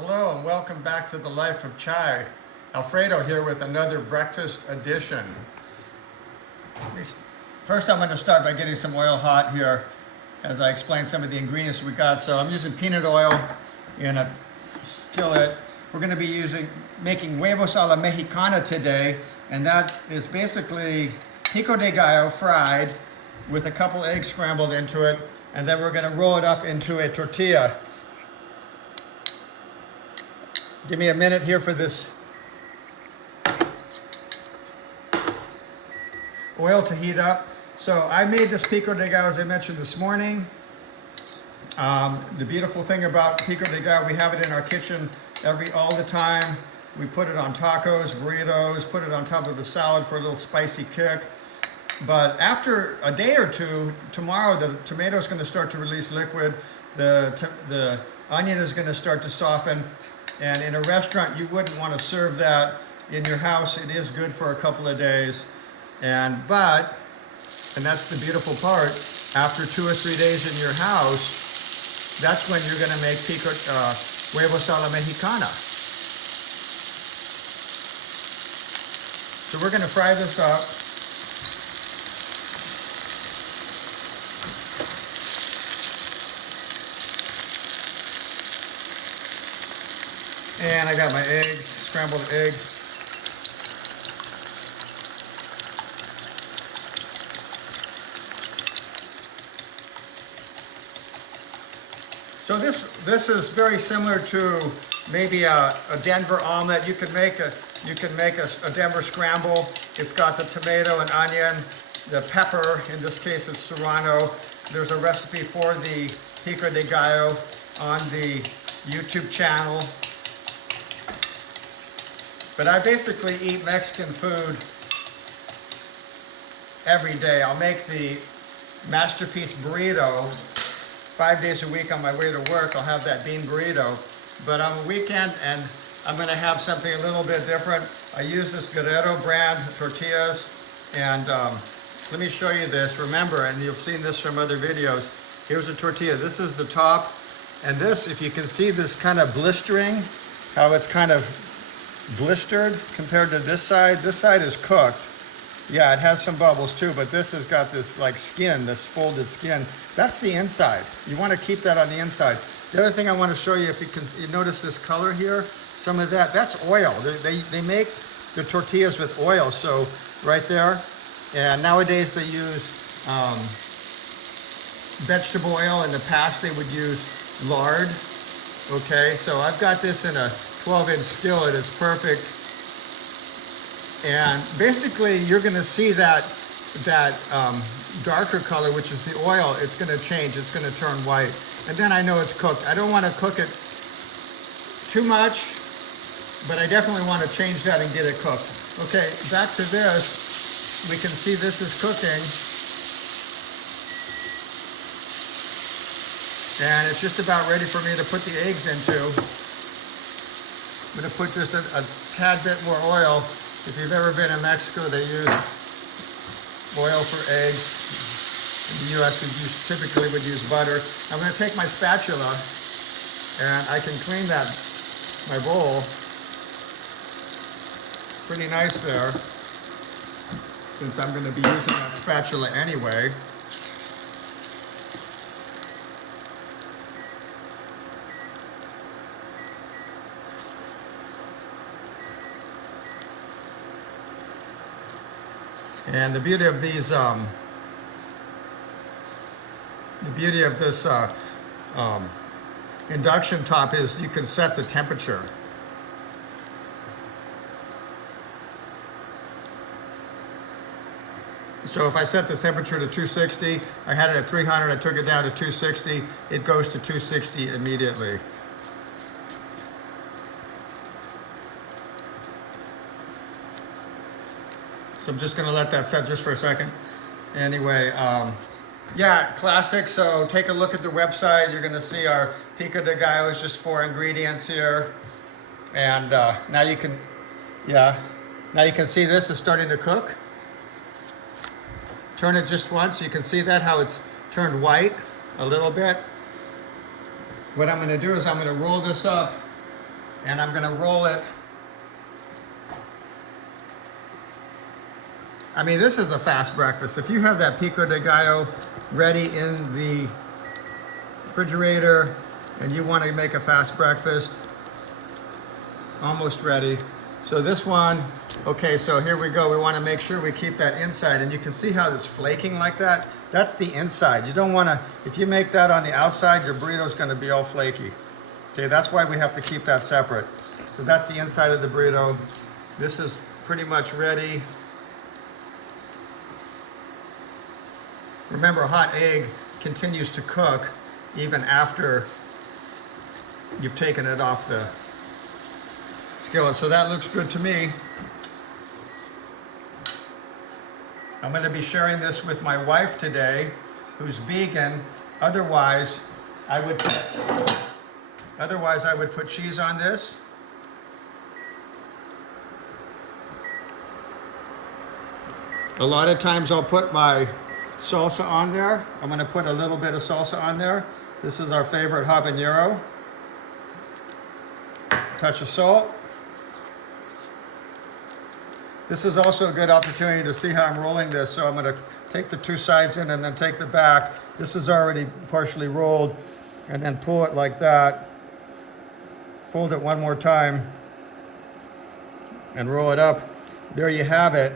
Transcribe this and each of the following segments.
Hello and welcome back to the Life of Chai. Alfredo here with another breakfast edition. First I'm going to start by getting some oil hot here as I explain some of the ingredients we got. So I'm using peanut oil in a skillet. We're going to be making huevos a la Mexicana today, and that is basically pico de gallo fried with a couple eggs scrambled into it, and then we're going to roll it up into a tortilla. Give me a minute here for this oil to heat up. So I made this pico de gallo, as I mentioned this morning. The beautiful thing about pico de gallo, we have it in our kitchen all the time. We put it on tacos, burritos, put it on top of the salad for a little spicy kick. But after a day or two, tomorrow the tomato is going to start to release liquid. The onion is going to start to soften. And in a restaurant, you wouldn't want to serve that. In your house, it is good for a couple of days. And that's the beautiful part, after 2 or 3 days in your house, that's when you're going to make huevos a la Mexicana. So we're going to fry this up. And I got my eggs, scrambled eggs. So this is very similar to maybe a Denver omelet. You can make a Denver scramble. It's got the tomato and onion, the pepper. In this case, it's serrano. There's a recipe for the pico de gallo on the YouTube channel. But I basically eat Mexican food every day. I'll make the masterpiece burrito 5 days a week on my way to work. I'll have that bean burrito. But on the weekend, and I'm going to have something a little bit different. I use this Guerrero brand tortillas. And let me show you this. Remember, and you've seen this from other videos, here's a tortilla. This is the top. And this, if you can see this kind of blistering, how it's kind of blistered compared to this side is cooked. Yeah, it has some bubbles too, but this has got this like skin, this folded skin. That's the inside. You want to keep that on the inside. The other thing I want to show you, if you notice this color here, some of that's oil. They make the tortillas with oil, so right there. And nowadays they use vegetable oil. In the past they would use lard. Okay, so I've got this in a 12-inch skillet. It's perfect. And basically you're going to see that darker color, which is the oil, it's going to change. It's going to turn white. And then I know it's cooked. I don't want to cook it too much, but I definitely want to change that and get it cooked. Okay, back to this. We can see this is cooking. And it's just about ready for me to put the eggs into. I'm going to put just a tad bit more oil. If you've ever been in Mexico, they use oil for eggs. In the US, we typically would use butter. I'm going to take my spatula, and I can clean my bowl. Pretty nice there, since I'm going to be using that spatula anyway. And the beauty of these, this induction top is you can set the temperature. So if I set the temperature to 260, I had it at 300, I took it down to 260, it goes to 260 immediately. So I'm just going to let that set just for a second. Anyway, yeah, classic. So take a look at the website. You're going to see our pico de gallo is just 4 ingredients here. And now you can see this is starting to cook. Turn it just once. You can see that, how it's turned white a little bit. What I'm going to do is I'm going to roll this up And I'm gonna roll it. I mean, this is a fast breakfast. If you have that pico de gallo ready in the refrigerator and you want to make a fast breakfast, almost ready. So this one, okay, so here we go. We want to make sure we keep that inside, and you can see how it's flaking like that. That's the inside. You don't want to, if you make that on the outside, your burrito's going to be all flaky. Okay, that's why we have to keep that separate. So that's the inside of the burrito. This is pretty much ready. Remember, a hot egg continues to cook even after you've taken it off the skillet. So that looks good to me. I'm going to be sharing this with my wife today, who's vegan. Otherwise, I would put cheese on this. A lot of times I'll put my salsa on there. I'm going to put a little bit of salsa on there. This is our favorite habanero. Touch of salt. This is also a good opportunity to see how I'm rolling this. So I'm going to take the two sides in and then take the back. This is already partially rolled, and then pull it like that. Fold it one more time and roll it up. There you have it.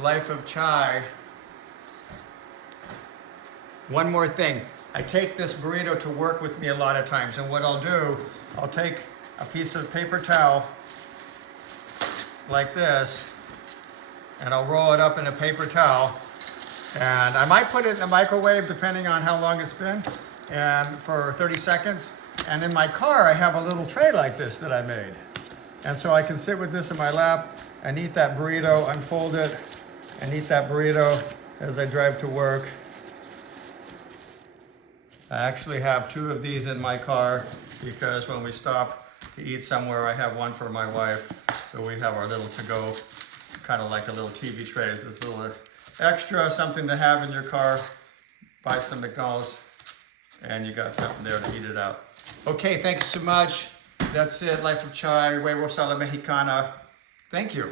Life of Chai. One more thing. I take this burrito to work with me a lot of times, and what I'll do, I'll take a piece of paper towel like this, and I'll roll it up in a paper towel, and I might put it in the microwave depending on how long it's been, and for 30 seconds. And in my car I have a little tray like this that I made, and so I can sit with this in my lap and eat that burrito, unfold it and eat that burrito as I drive to work. I actually have two of these in my car because when we stop to eat somewhere, I have one for my wife. So we have our little to-go, kind of like a little TV trays. This little extra, something to have in your car. Buy some McDonald's and you got something there to eat it out. Okay, thank you so much. That's it. Life of Chai, Huevos a la Mexicana. Thank you.